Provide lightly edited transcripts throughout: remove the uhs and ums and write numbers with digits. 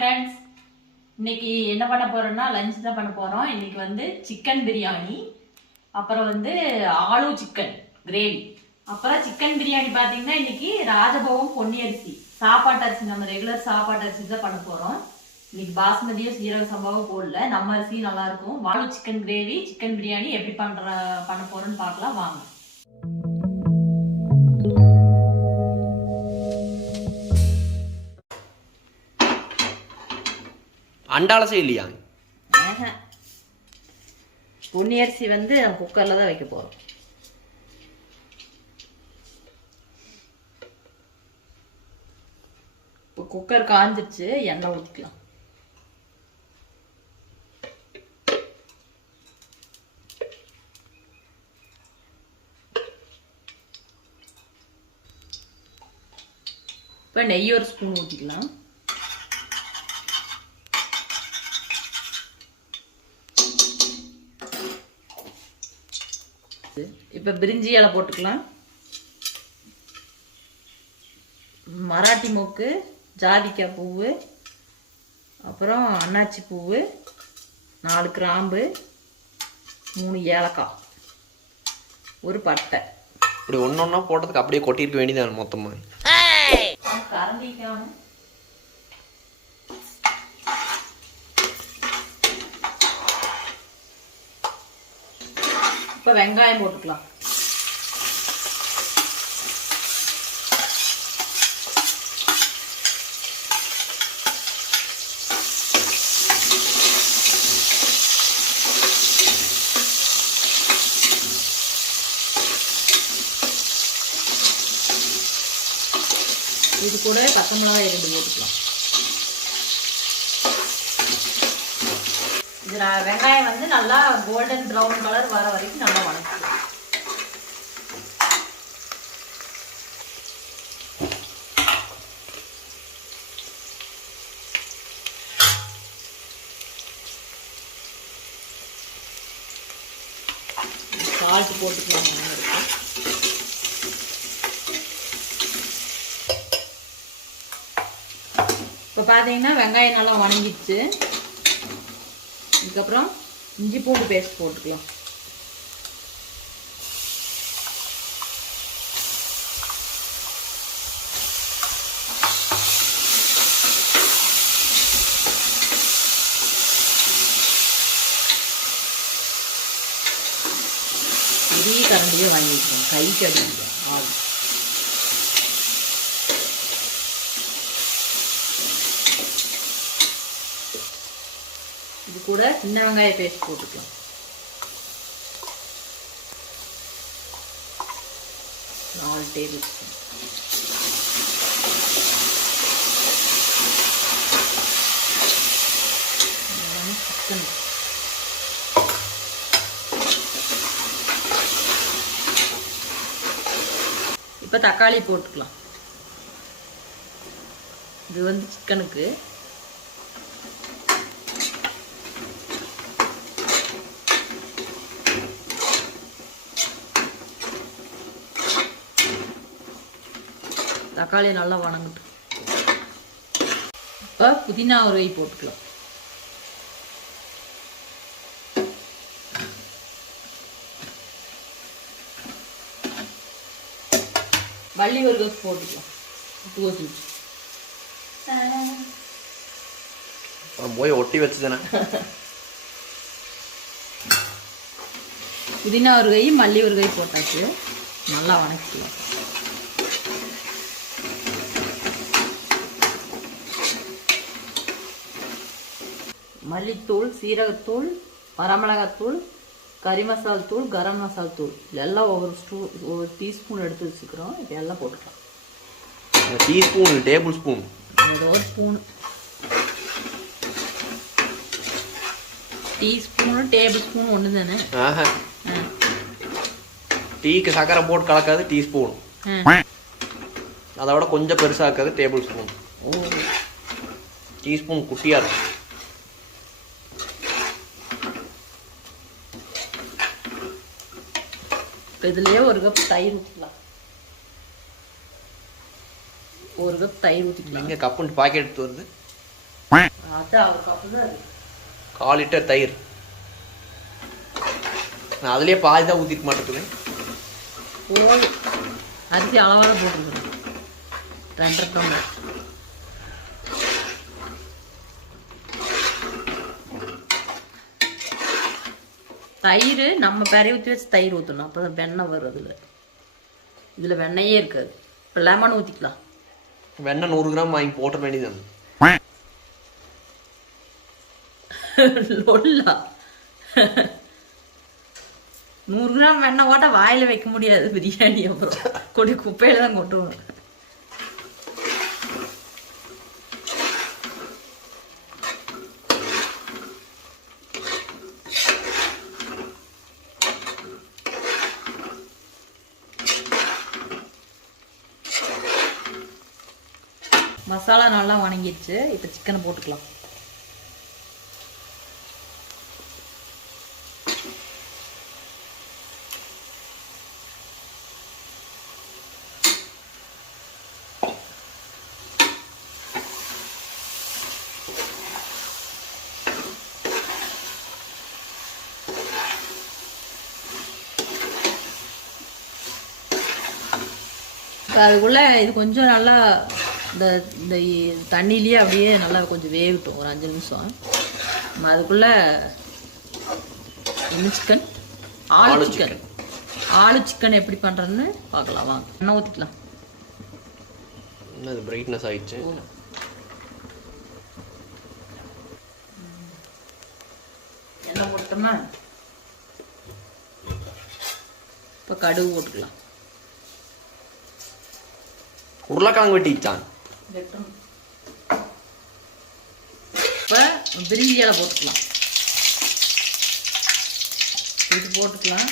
Friends, இன்னைக்கு என்ன பண்ண போறோம்னா லஞ்ச் தான் பண்ண போறோம். இன்னைக்கு வந்து சிக்கன் பிரியாணி, அப்புறம் வந்து ஆலு சிக்கன் கிரேவி, அப்புறம் சிக்கன் பிரியாணி பாத்தீங்கன்னா இன்னைக்கு ராஜபவம் பொன்னி அரிசி சாப்பாட்டு அரிசி, நம்ம ரெகுலர் சாப்பாட்டு அரிசி தான் பண்ண போறோம். இன்னைக்கு பாஸ்மதியோ சீரக சம்பாவோ போடல, நம்ம அரிசி நல்லா இருக்கும். Aloo chicken gravy chicken biryani எப்படி பண்ண போறோம்னு பார்க்கலாம் வாங்க. அண்டாலசே இல்லையா? பொன்னி அரிசி வந்து குக்கர்ல தான் வைக்க போறோம். இப்போ குக்கர் காஞ்சிருச்சு, எண்ணெய் ஊற்றிக்கலாம். இப்போ நெய் ஒரு ஸ்பூன் ஊற்றிக்கலாம். இப்போ பிரிஞ்சி இலை போட்டுக்கலாம். மராட்டி மொக்கு, ஜாதிக்காய் பூவு, அப்புறம் அன்னாச்சி பூவு, 4 கிராம்பு, 3 ஏலக்காய், ஒரு பட்டை. இப்படி ஒன்னொன்னா போட்டதுக்கு அப்படியே கொட்டிருக்க வேண்டியதான் மொத்தமா. கரண்டிக்கான இப்போ வெங்காயம் போட்டுக்கலாம். இது கூட பச்சை மிளகாய் 2 போட்டுக்கலாம். இது வெங்காயம் வந்து நல்லா கோல்டன் ப்ரௌன் கலர் வர வரைக்கும் நல்லா வதக்கலாம். சால்ட் போட்டுக்கலாம். இப்போ பார்த்தீங்கன்னா வெங்காயம் நல்லா வணங்கிடுச்சு. இதுக்கப்புறம் இஞ்சி பூண்டு பேஸ்ட் போட்டுக்கலாம். பெரிய கரண்டியே வாங்கிக்கலாம், கைக்கு அடிக்க ஆகும். இது கூட சின்ன வெங்காய பேஸ்ட் போட்டுக்கலாம். 4 டேபிள் ஸ்பூன். சிக்கன் இப்போ தக்காளி போட்டுக்கலாம். இது வந்து சிக்கனுக்கு. தக்காளி நல்லா வணங்கட்டும். இப்போ புதினா ஒரு கை போட்டுக்கலாம். மல்லி ஒரு கப் போட்டுக்கலாம். போய் ஒட்டி வச்சுதானே. புதினா ஒரு கை, மல்லி ஒரு கை போட்டாச்சு. நல்லா வணக்கிக்கலாம். மல்லித்தூள், சீரகத்தூள், வரமிளகாத்தூள், கறி மசால் தூள், கரம் மசால் தூள் இதெல்லாம் ஒவ்வொரு டீஸ்பூன் எடுத்து வச்சுக்கிறோம். இதெல்லாம் போட்டுக்கலாம். டீஸ்பூன், டேபிள் ஸ்பூன், ஏதோ ஒரு ஸ்பூன். டீஸ்பூனு டேபிள் ஸ்பூன் ஒன்று தானே. டீக்கு சக்கரை போட்டு கலக்காது டீஸ்பூன், அதோட கொஞ்சம் பெருசாக இருக்காது டேபிள் ஸ்பூன். ஓ, டீஸ்பூன் குட்டியாக இருக்கும். இதுலயே ஒரு கப் தயிர் ஊற்றிக்கலாம். ஒரு கப் தயிர் ஊற்றிக்கலாம். இங்கே கப்புன்னு பாக்கெட் எடுத்து வருது. அதான் ஒரு கப்பு தான் அது. 1/4 லிட்டர் தயிர். நான் அதுலேயே பாதி தான் ஊற்றிக்க மாட்டேங்குது. போய் அரிசி அளவாக போட்டுருக்குறேன் 2.5 டம்ளர். தயிர் நம்ம பெரிய ஊற்றி வச்சு தயிர் ஊற்றணும், அப்போ தான் வெண்ணெய் வரும். இதில் வெண்ணெயே இருக்காது. இப்போ லெமன் ஊற்றிக்கலாம். வெண்ணெய் 100 கிராம் வாங்கி போட்ட வேண்டியது. லொல்லா 100 கிராம் வெண்ணெய் ஓட்ட வாயில வைக்க முடியாது பிரியாணி. அப்புறம் கொடி குப்பையில தான் கொட்டுவோம். மசாலா நல்லா வணங்கிடுச்சு. இப்போ சிக்கனை போட்டுக்கலாம். அதுக்குள்ள இது கொஞ்சம் நல்லா இந்த இந்த தண்ணியிலேயே அப்படியே நல்லா கொஞ்சம் வேகட்டும் ஒரு 5 நிமிஷம். அதுக்குள்ள என்ன சிக்கன், ஆளு சிக்கன். ஆளு சிக்கன் எப்படி பண்ணுறேன்னு பார்க்கலாம் வாங்க. எண்ணெய் ஊற்றிக்கலாம். அது பிரைட்னஸ் ஆயிடுச்சு. எண்ணெய் போட்டோம்னா இப்போ கடுகு போட்டுக்கலாம். உருளைக்கிழங்கு வெட்டிச்சான். இப்போ பிரிஞ்சி இலை போட்டுக்கலாம். இது போட்டுக்கலாம்.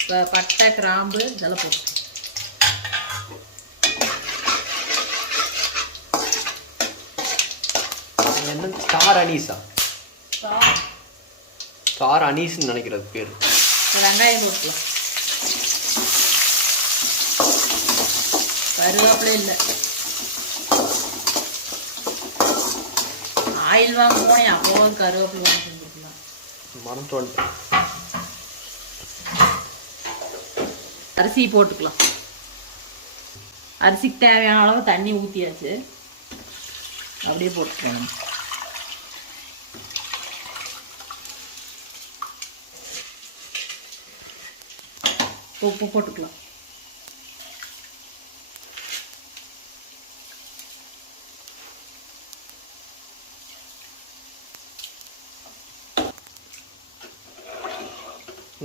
இப்போ பட்டை கிராம்பு இதெல்லாம் போட்டுக்கலாம். என்ன ஸ்டார் அனீஸா? ஸ்டார் அனீஸ்ன்னு நினைக்கிறது பேர். வெங்காயம் போட்டுக்கலாம். கருவேப்பிலை இல்லை. ஆயில் வாங்க போனேன், அப்போ கருவேப்பிலை வாங்கி செஞ்சுக்கலாம். மறந்து வந்துட்டேன். அரிசி போட்டுக்கலாம். அரிசிக்கு தேவையான அளவு தண்ணி ஊற்றியாச்சு. அப்படியே போட்டுக்கலாம். உப்பு போட்டுக்கலாம்.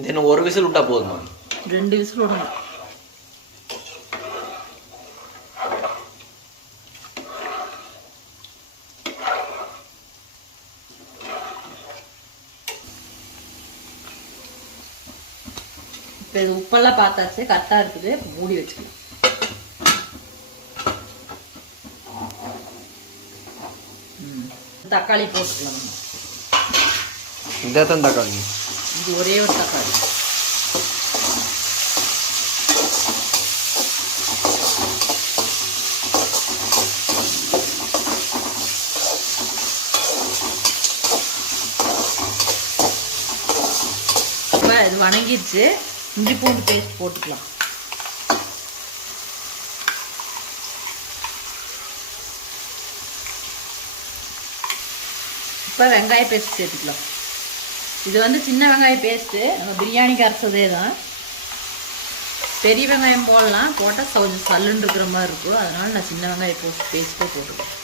இன்னும் ஒரு விசில் விட்டா போதுமா? 2 விசில் விடணும். இப்போ இது உப்பெல்லாம் பார்த்தாச்சு, கரெக்டாக இருக்குது. மூடி வச்சுக்கலாம். தக்காளி போட்டுக்கலாம். இதான் தக்காளி. இது ஒரே ஒரு தக்காளி. இப்போ இது வணங்கிடுச்சு. இஞ்சி பூண்டு பேஸ்ட் போட்டுக்கலாம். இப்போ வெங்காய பேஸ்ட் சேர்த்துக்கலாம். இது வந்து சின்ன வெங்காய பேஸ்ட்டு, நம்ம பிரியாணிக்கு அரைச்சதே தான். பெரிய வெங்காயம் போடலாம், போட்டால் கொஞ்சம் சல்லுன்னு இருக்கிற மாதிரி இருக்கும். அதனால நான் சின்ன வெங்காய பேஸ்ட்டே போட்டுக்கிறேன்.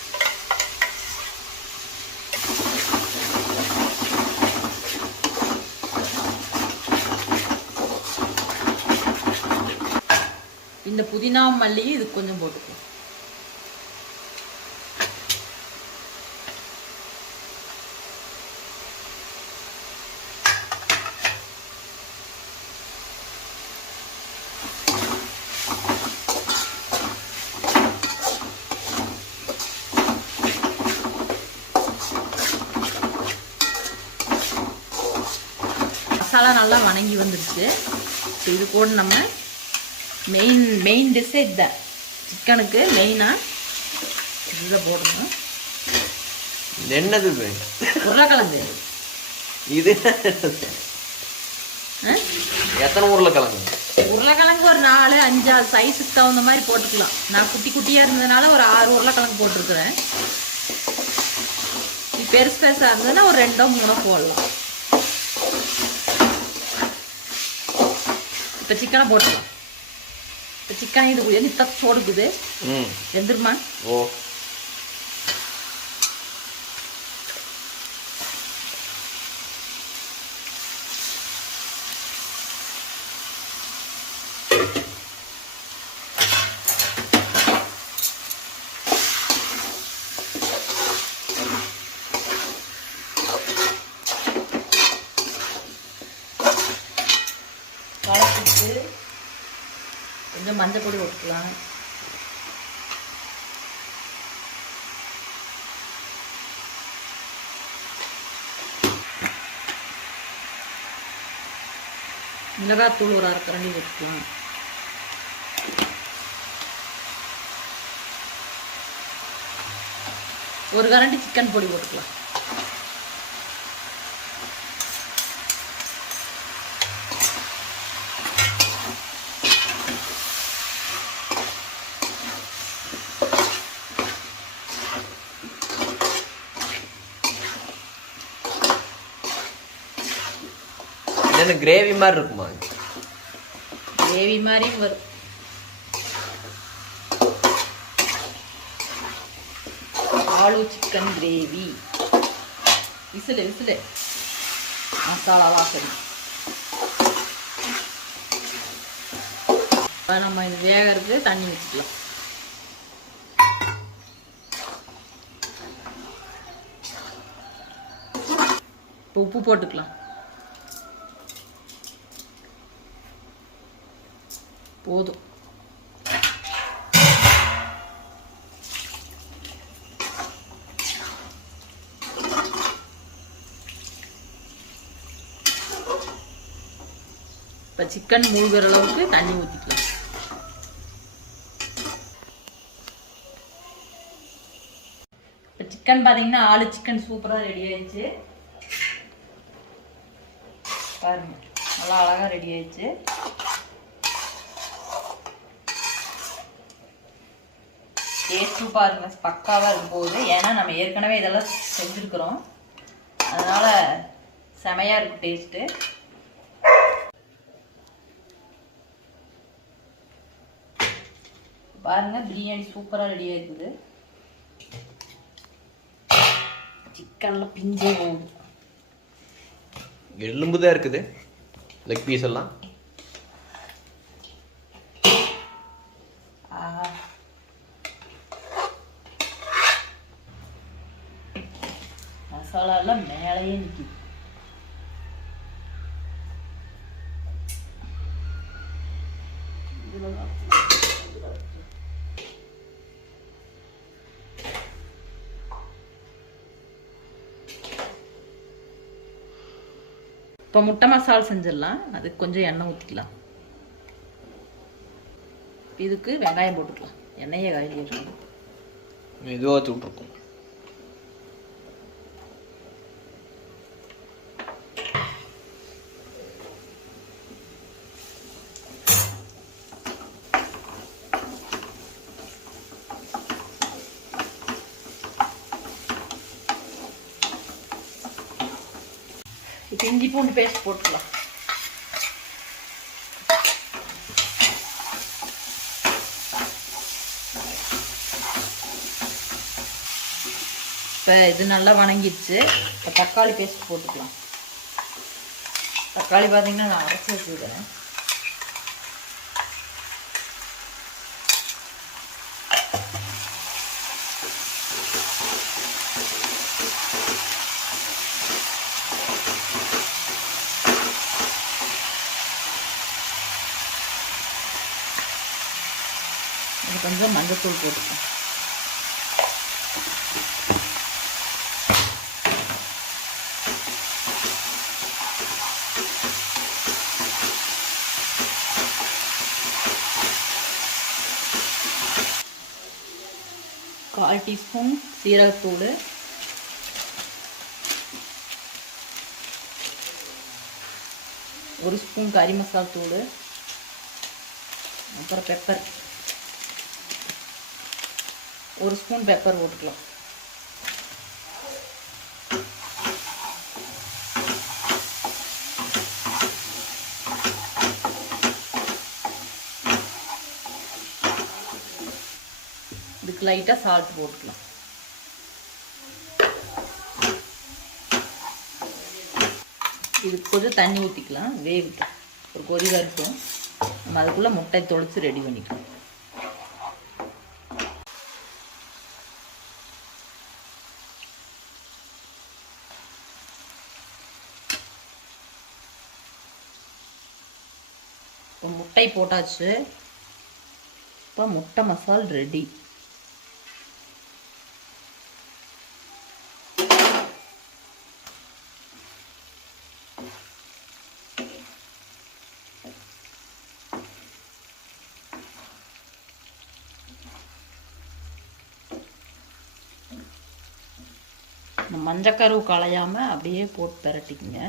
இந்த புதினா மல்லியும் இது கொஞ்சம் போட்டுக்கலாம். மசாலா நல்லா வணங்கி வந்துடுச்சு. இது கூட நம்ம மெயின் டிஷ்ஷே இதுதான். சிக்கனுக்கு மெயினாக இதை போடணும். என்னது உருளைக்கிழங்கு. இது எத்தனை உருளைக்கிழங்கு? உருளைக்கிழங்கு ஒரு 4, 5 சைஸுக்கு தகுந்த மாதிரி போட்டுக்கலாம். நான் குட்டி குட்டியா இருந்ததுனால ஒரு 6 உருளைக்கிழங்கு போட்டிருக்கிறேன். பெருசு பெருசா இருந்ததுன்னா ஒரு 2 3 போடலாம். இப்போ சிக்கனை போட்டுக்கலாம். இப்போ சிக்கன் இது நித்த சோடுக்குது எந்திரமா. ஓ வளர்த்துட்டு கொஞ்சம் மஞ்சள் பொடி போட்டுக்கலாம். மிளகாத்தூள் ஒரு 1/2 கரண்டி போட்டுக்கலாம். ஒரு கரண்டி சிக்கன் பொடி போட்டுக்கலாம். என்ன கிரேவி மாதிரி இருக்குமா? கிரேவி மாதிரி வரும். Aloo chicken gravy. விசிலு மசாலாவா சரி. நம்ம இது வேகிறதுக்கு தண்ணி வச்சுக்கலாம். உப்பு போட்டுக்கலாம். போதும். இப்போ சிக்கன் மூழ்கிற அளவுக்கு தண்ணி ஊற்றிக்கலாம். இப்போ சிக்கன் பார்த்தீங்கன்னா ஆலு சிக்கன் சூப்பராக ரெடி ஆயிடுச்சு. பாருங்க நல்லா அழகாக ரெடி ஆயிடுச்சு. டேஸ்ட்டும் பாருங்க பக்காவாக இருக்கும் போது. ஏன்னா நம்ம ஏற்கனவே இதெல்லாம் செஞ்சுருக்குறோம், அதனால செமையாக இருக்கும் டேஸ்ட்டு. பாருங்க பிரியாணி சூப்பராக ரெடி ஆயிருக்குது. சிக்கன்ல பிஞ்சே போகுது. எலும்பு தான் இருக்குது, லெக் பீஸ் எல்லாம். மசாலா எல்லாம் மேலேயே நிற்கிது. இப்போ முட்டை மசாலா செஞ்சிடலாம். அதுக்கு கொஞ்சம் எண்ணெய் ஊற்றிக்கலாம். இதுக்கு வெங்காயம் போட்டுக்கலாம். எண்ணெயே காய்ச்சி இருக்கணும். மெதுவாக விட்டுருக்கோம். இப்போ இஞ்சி பூண்டு பேஸ்ட் போட்டுக்கலாம். இப்போ இது நல்லா வணங்கிடுச்சு. இப்போ தக்காளி பேஸ்ட் போட்டுக்கலாம். தக்காளி பார்த்தீங்கன்னா நான் அரைச்சி வச்சுக்கிறேன். கொஞ்சம் மஞ்சத்தூள் போட்டுக்கலாம். கால் டீஸ்பூன் சீரகத்தூள், 1 ஸ்பூன் கறி மசாலா தூள், அப்புறம் பெப்பர் 1 ஸ்பூன் பெப்பர் போட்டுக்கலாம். இதுக்கு லைட்டாக சால்ட் போட்டுக்கலாம். இதுக்கு கொஞ்சம் தண்ணி ஊற்றிக்கலாம், வேவிட்டு ஒரு கொதி வரட்டும். நம்ம அதுக்குள்ளே முட்டை தொளிச்சு ரெடி பண்ணிக்கலாம். இப்போ முட்டை போட்டாச்சு. இப்போ முட்டை மசால் ரெடி. மஞ்சக்கரு களையாம அப்படியே போட்டு பரட்டிக்குங்க.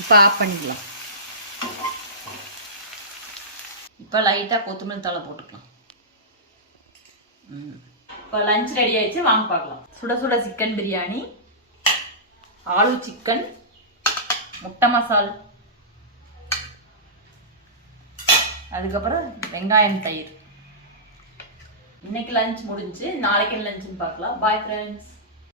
இப்போ ஆஃப் பண்ணிக்கலாம். இப்போ லைட்டாக கொத்தமல்லி தழை போட்டுக்கலாம். இப்போ லஞ்ச் ரெடி ஆயிடுச்சு, வாங்க பார்க்கலாம். சுட சுட சிக்கன் பிரியாணி, ஆலு சிக்கன், முட்டை மசால், அதுக்கப்புறம் வெங்காயம் தயிர். இன்னைக்கு லஞ்ச் முடிஞ்சு, நாளைக்கு லஞ்சுன்னு பார்க்கலாம். Bye friends.